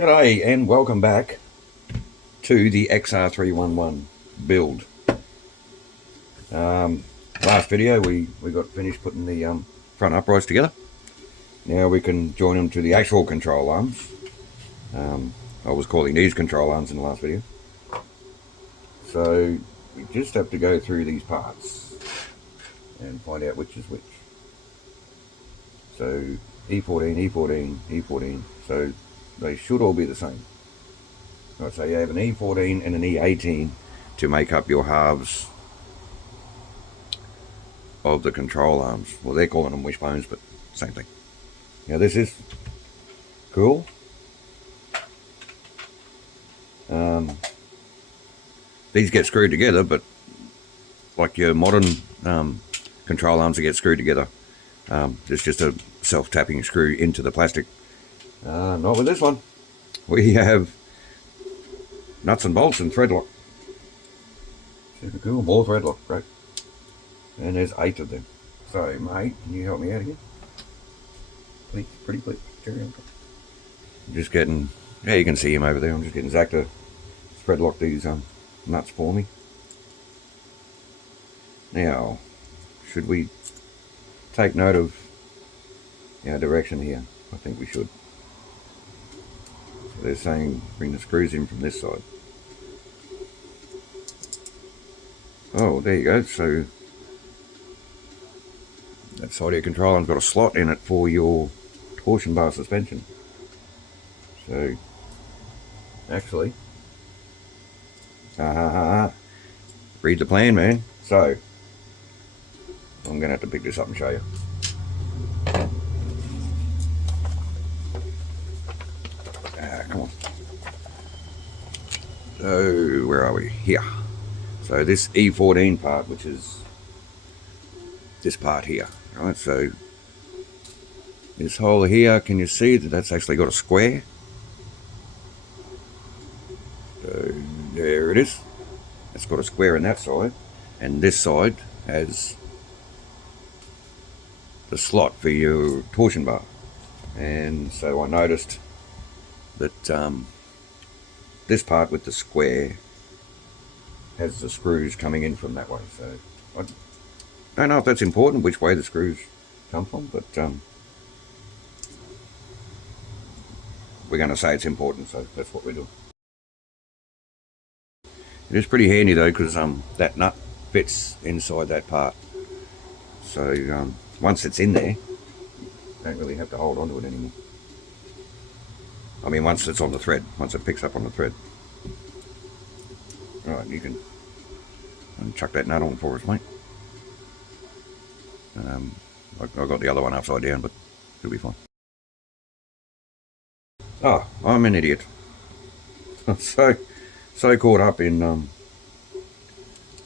G'day and welcome back to the XR311 build. Last video we got finished putting the front uprights together. Now we can join them to the actual control arms. I was calling these control arms in the last video. So we just have to go through these parts and find out which is which. So E14, E14, E14, so they should all be the same. Right, so you have an E14 and an E18 to make up your halves of the control arms. Well, they're calling them wishbones, but same thing. Now this is cool. These get screwed together, but like your modern control arms that get screwed together, there's just a self-tapping screw into the plastic. Not with this one. We have nuts and bolts and thread lock. Super cool, more thread lock, great. And there's 8 of them. So, mate, can you help me out again? Please, pretty please. Cherry on top. I'm just getting, yeah, you can see him over there. I'm just getting Zach to thread lock these nuts for me. Now, should we take note of our direction here? I think we should. So they're saying bring the screws in from this side. Oh, there you go. So that side of your control arm's got a slot in it for your torsion bar suspension. So actually, read the plan, man. So I'm gonna have to pick this up and show you. Come on. So where are we? Here. So this E14 part, which is this part here, right? So this hole here, can you see that that's actually got a square? So there it is. It's got a square in that side, and this side has the slot for your torsion bar. And so I noticed that this part with the square has the screws coming in from that way. So I don't know if that's important, which way the screws come from, but we're going to say it's important, so that's what we're doing. It is pretty handy though, because that nut fits inside that part. So once it's in there, you don't really have to hold onto it anymore. I mean, once it's on the thread, once it picks up on the thread. Right, you can chuck that nut on for us, mate. I got the other one upside down, but it'll be fine. Oh, I'm an idiot. so caught up in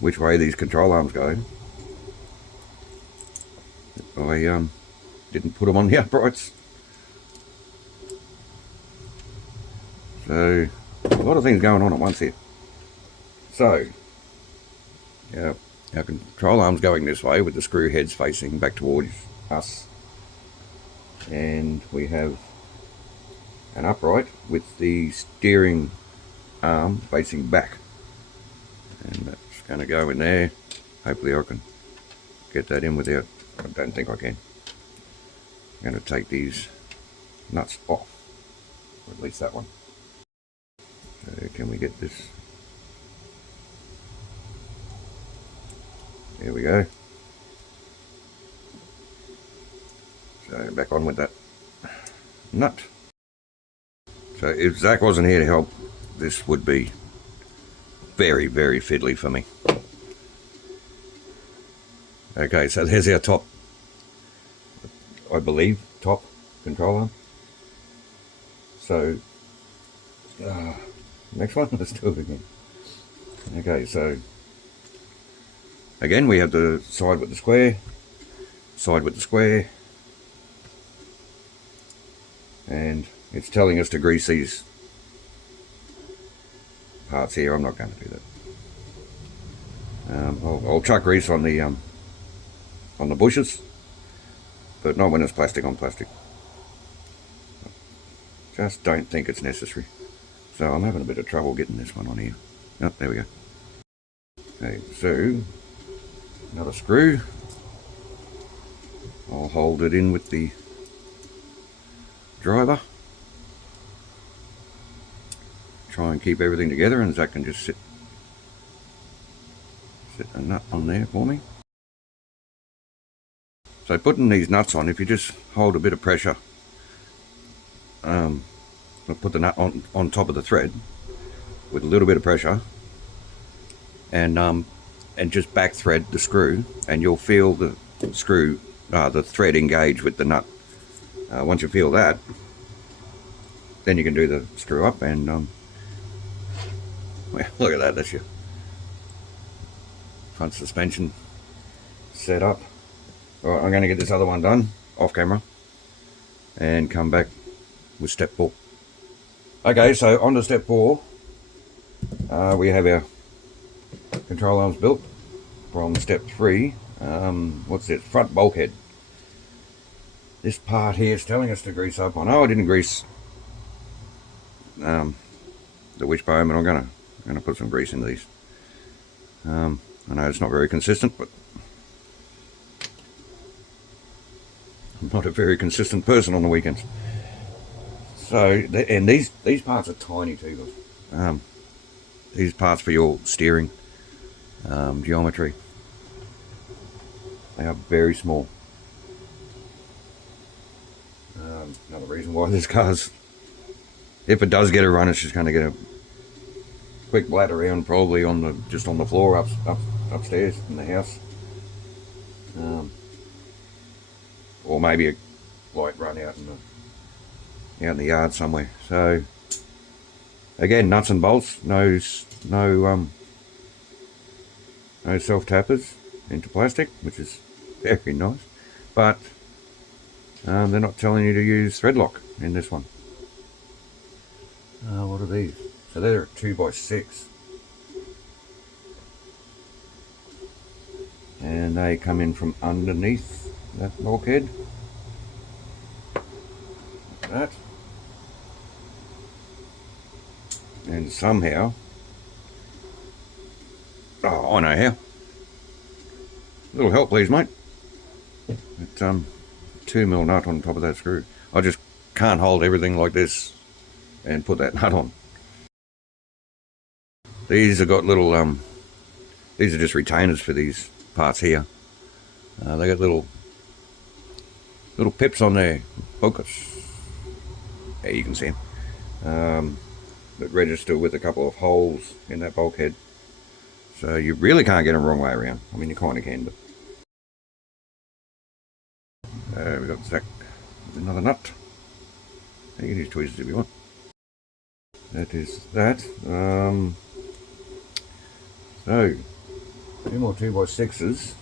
which way these control arms go. I didn't put them on the uprights. So a lot of things going on at once here. So yeah, our control arm's going this way with the screw heads facing back towards us, and we have an upright with the steering arm facing back, and that's going to go in there. Hopefully I can get that in without, I don't think I can. I'm going to take these nuts off, or at least that one. So can we get this? There we go. So back on with that nut. So if Zach wasn't here to help, this would be very, very fiddly for me. Okay, so there's our top, I believe, top control arm. So next one, let's do it again. Okay, so again we have the side with the square, side with the square, and it's telling us to grease these parts here. I'm not going to do that. I'll chuck grease on the bushes, but not when it's plastic on plastic. Just don't think it's necessary. So I'm having a bit of trouble getting this one on here. Oh, there we go. Okay, so another screw. I'll hold it in with the driver. Try and keep everything together, and Zach can just sit a nut on there for me. So putting these nuts on, if you just hold a bit of pressure, I'll put the nut on top of the thread with a little bit of pressure, and just back thread the screw, and you'll feel the screw, the thread engage with the nut. Once you feel that, then you can do the screw up, and well, look at that, that's your front suspension set up. Alright, I'm going to get this other one done off camera and come back with step 4. Okay, so on to step 4. We have our control arms built from step 3. What's this? Front bulkhead. This part here is telling us to grease up. I know I didn't grease the wishbone, but I'm gonna put some grease in these. I know it's not very consistent, but I'm not a very consistent person on the weekends. So, and these parts are tiny too, guys. These parts for your steering, geometry, they are very small. Another reason why this car's, if it does get a run, it's just going to get a quick blat around, probably just on the floor upstairs in the house, or maybe a light run out in the yard somewhere. So again, nuts and bolts, no self tappers into plastic, which is very nice, but they're not telling you to use thread lock in this one. What are these? So they're a 2x6, and they come in from underneath that bulkhead, like that, and somehow, oh, I know how. A little help, please, mate. It's 2mm nut on top of that screw. I just can't hold everything like this and put that nut on. These have got little, these are just retainers for these parts here. They got little pips on there, focus. Yeah, you can see them. That register with a couple of holes in that bulkhead. So you really can't get them the wrong way around. I mean, you kind of can, but we've got Zach with another nut. You can use tweezers if you want. That is that. So, 2 more 2x6s.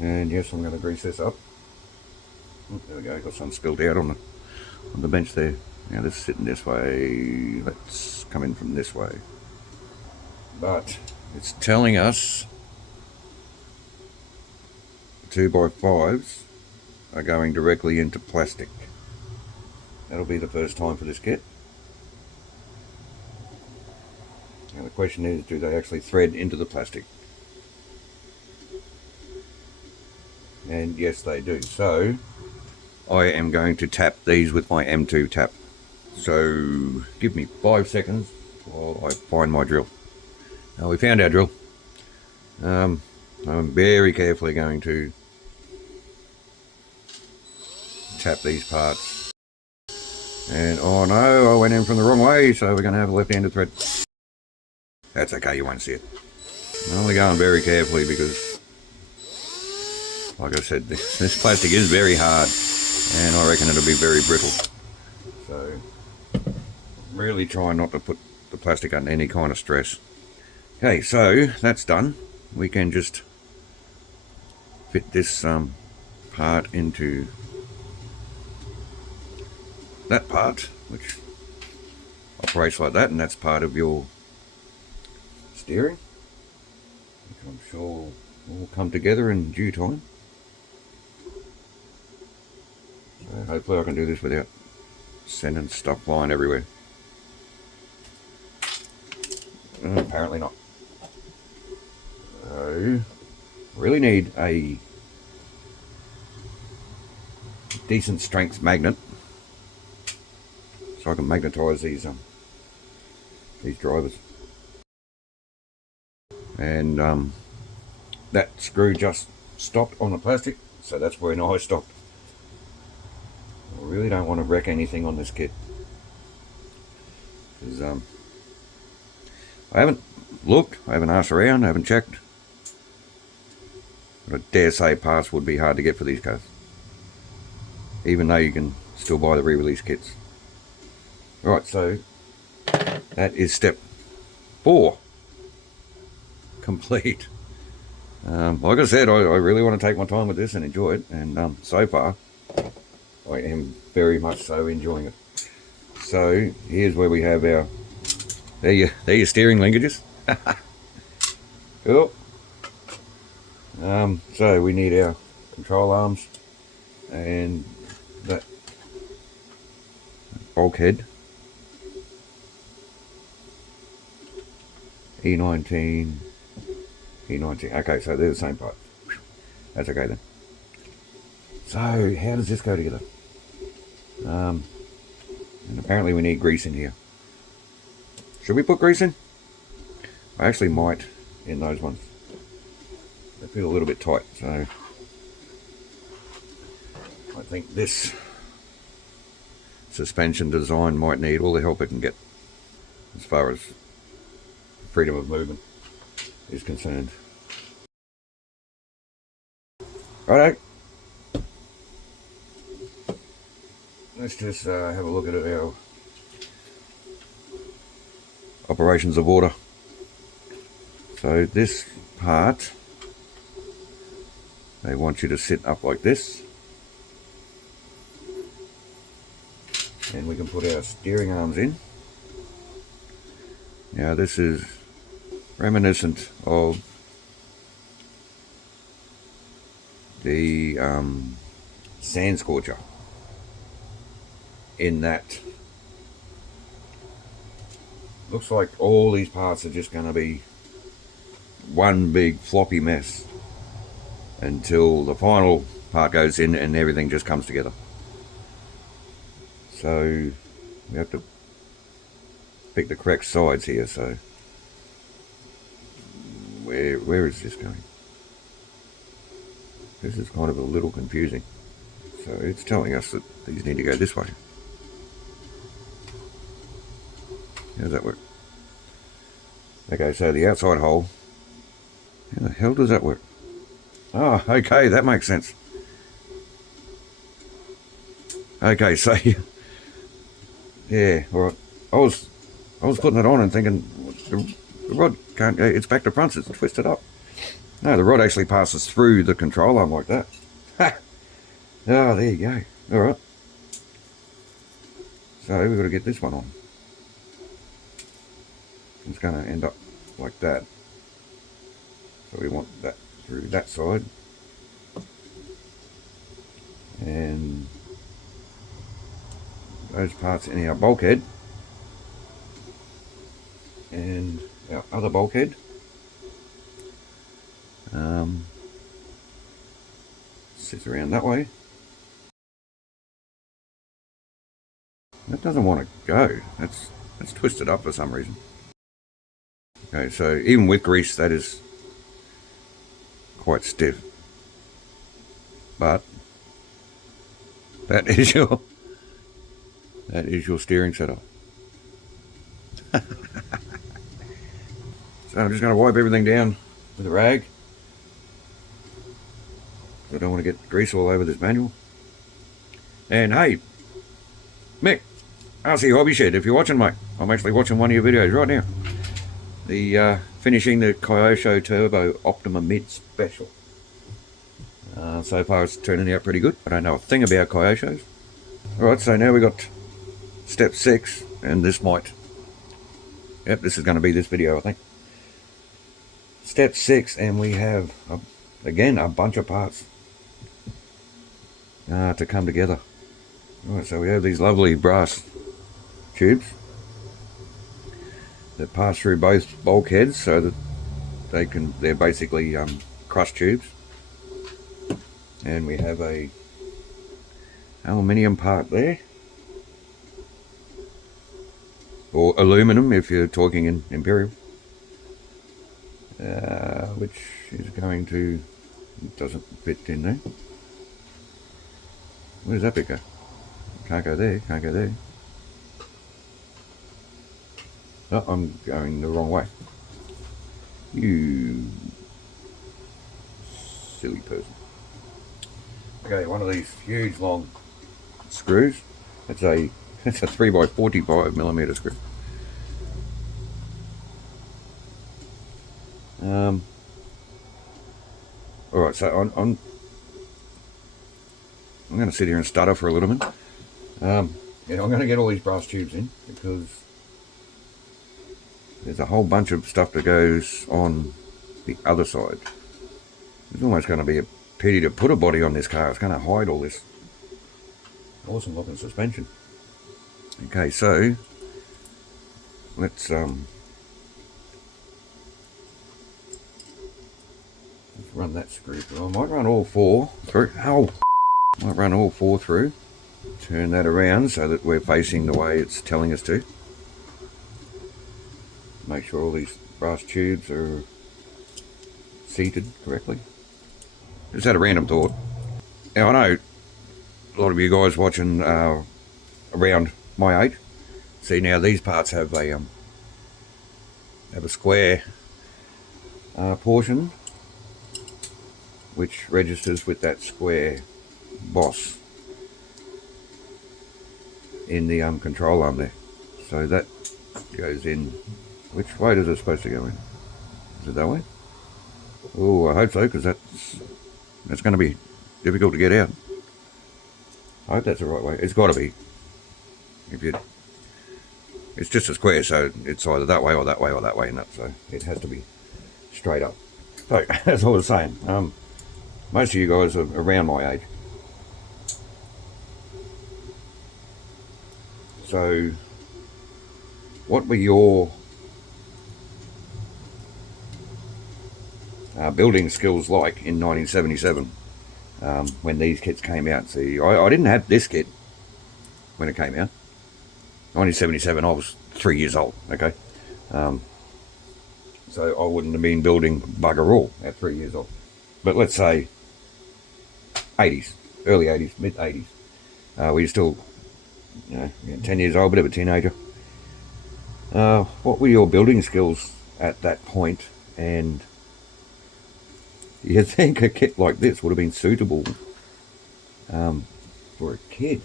And yes, I'm going to grease this up. Oh, there we go, got some spilled out on the bench there. Now this is sitting this way. Let's come in from this way. But it's telling us 2x5s are going directly into plastic. That'll be the first time for this kit. Now the question is, do they actually thread into the plastic? And yes, they do. So I am going to tap these with my M2 tap. So give me 5 seconds while I find my drill. Now we found our drill. I'm very carefully going to tap these parts. And oh no, I went in from the wrong way, so we're going to have a left-handed thread. That's okay, you won't see it. I'm only going very carefully because, like I said, this plastic is very hard, and I reckon it'll be very brittle. So, really try not to put the plastic under any kind of stress. Okay, so that's done. We can just fit this part into that part, which operates like that, and that's part of your steering, which I'm sure will come together in due time. So hopefully I can do this without sending stuff flying everywhere. Apparently not. So, really need a decent strength magnet so I can magnetize these drivers. And that screw just stopped on the plastic, so that's where I stopped. I really don't want to wreck anything on this kit, because I haven't looked, I haven't asked around, I haven't checked. But I dare say parts would be hard to get for these cars, even though you can still buy the re-release kits. Right, so that is step 4 complete. Like I said, I really want to take my time with this and enjoy it, and so far I am very much so enjoying it. So here's where we have our, there your steering linkages. Cool. So we need our control arms and that bulkhead. E19, E19. Okay, so they're the same part. That's okay then. So how does this go together? And apparently we need grease in here. Should we put grease in? I actually might in those ones. They feel a little bit tight, so I think this suspension design might need all the help it can get as far as freedom of movement is concerned. Righto. Let's just have a look at our operations of order. So this part, they want you to sit up like this, and we can put our steering arms in. Now this is reminiscent of the sand scorcher, in that looks like all these parts are just going to be one big floppy mess until the final part goes in and everything just comes together. So we have to pick the correct sides here. So where is this going? This is kind of a little confusing. So it's telling us that these need to go this way. How does that work? Okay, so the outside hole. How the hell does that work? Oh, okay, that makes sense. Okay, so yeah, all right. I was putting it on and thinking the rod can't go. It's back to front. It's twisted up. No, the rod actually passes through the control arm like that. Ha! Oh, there you go. All right. So we've got to get this one on. It's going to end up like that. So we want that through that side. And those parts in our bulkhead. And our other bulkhead. Sits around that way. That doesn't want to go. That's twisted up for some reason. Okay, so even with grease, that is quite stiff. But that is your steering setup. So I'm just going to wipe everything down with a rag. I don't want to get grease all over this manual. And hey, Mick, RC Hobby Shed, if you're watching, mate, I'm actually watching one of your videos right now. The finishing the Kyosho Turbo Optima Mid Special. So far it's turning out pretty good. I don't know a thing about Kyoshos. Alright, so now we got step 6, and this might... Yep, this is going to be this video, I think. Step 6, and we have, again, a bunch of parts to come together. Right, so we have these lovely brass tubes that pass through both bulkheads so that they're basically crush tubes. And we have a aluminium part there, or aluminum if you're talking in imperial, which is going to, it doesn't fit in there. Where does that bit go? Can't go there, can't go there. Oh, I'm going the wrong way. You silly person. Okay, one of these huge long screws. It's a 3x45mm screw. Alright, so I'm going to sit here and stutter for a little bit. Yeah, I'm going to get all these brass tubes in because there's a whole bunch of stuff that goes on the other side. It's almost going to be a pity to put a body on this car. It's going to hide all this awesome looking suspension. Okay, so let's run that screw through. I might run all four through. Ow! Might run all four through. Turn that around so that we're facing the way it's telling us to. Make sure all these brass tubes are seated correctly. Just had a random thought. Now I know a lot of you guys watching around my age. See, now these parts have a square portion which registers with that square boss in the control arm there. So that goes in. Which way is it supposed to go in? Is it that way? Oh, I hope so, because that's going to be difficult to get out. I hope that's the right way. It's got to be. It's just a square, so it's either that way or that way or that way, and so it has to be straight up. So, as I was saying, most of you guys are around my age. So, what were your building skills like in 1977 when these kits came out? See, I didn't have this kit when it came out. 1977, I was 3 years old, okay? So I wouldn't have been building bugger all at 3 years old. But let's say 80s, early 80s, mid 80s. Were you still, 10 years old, bit of a teenager? What were your building skills at that point? And do you think a kit like this would have been suitable for a kid?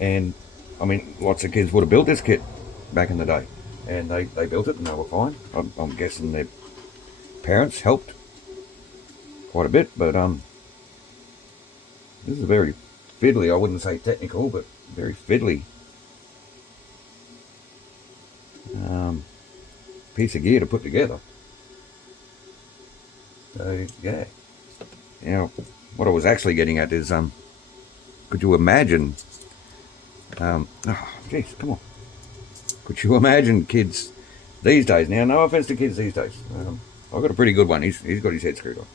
And I mean, lots of kids would have built this kit back in the day, and they built it and they were fine. I'm guessing their parents helped quite a bit, but this is a very fiddly, I wouldn't say technical, but very fiddly piece of gear to put together. So yeah, what I was actually getting at is could you imagine oh jeez, come on, could you imagine kids these days? Now, no offense to kids these days, I've got a pretty good one. He's got his head screwed on,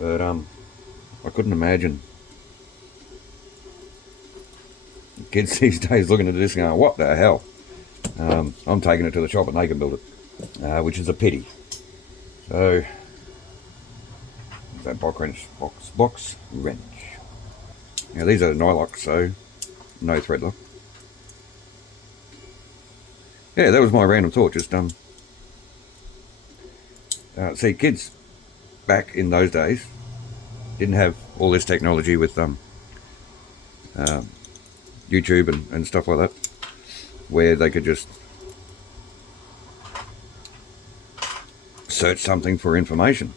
but I couldn't imagine kids these days looking at this and going, what the hell? I'm taking it to the shop and they can build it, which is a pity. So that box wrench. Now these are nylock, so no thread lock. Yeah, that was my random thought. Just see, kids back in those days didn't have all this technology with YouTube and stuff like that, where they could just search something for information.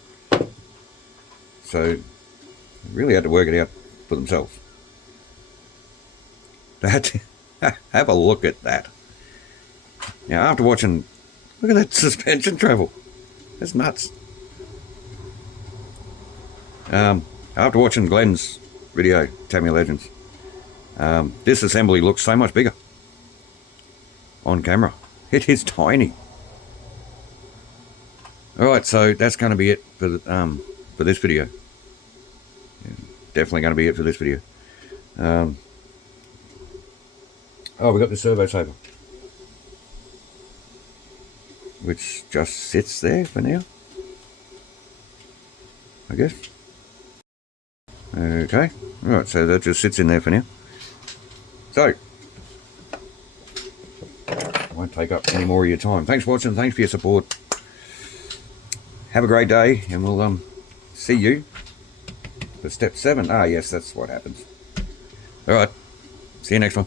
So they really had to work it out for themselves. They had to have a look at that. Now, after watching, look at that suspension travel. That's nuts. After watching Glenn's video, Tamiya Legends. This assembly looks so much bigger on camera. It is tiny. Alright, so that's going to be it for this video. Yeah, definitely going to be it for this video. Oh, we got the servo saver, which just sits there for now, I guess. Okay, right, so that just sits in there for now. So, I won't take up any more of your time. Thanks for watching, thanks for your support. Have a great day, and we'll see you for step 7. Ah, yes, that's what happens. Alright, see you next one.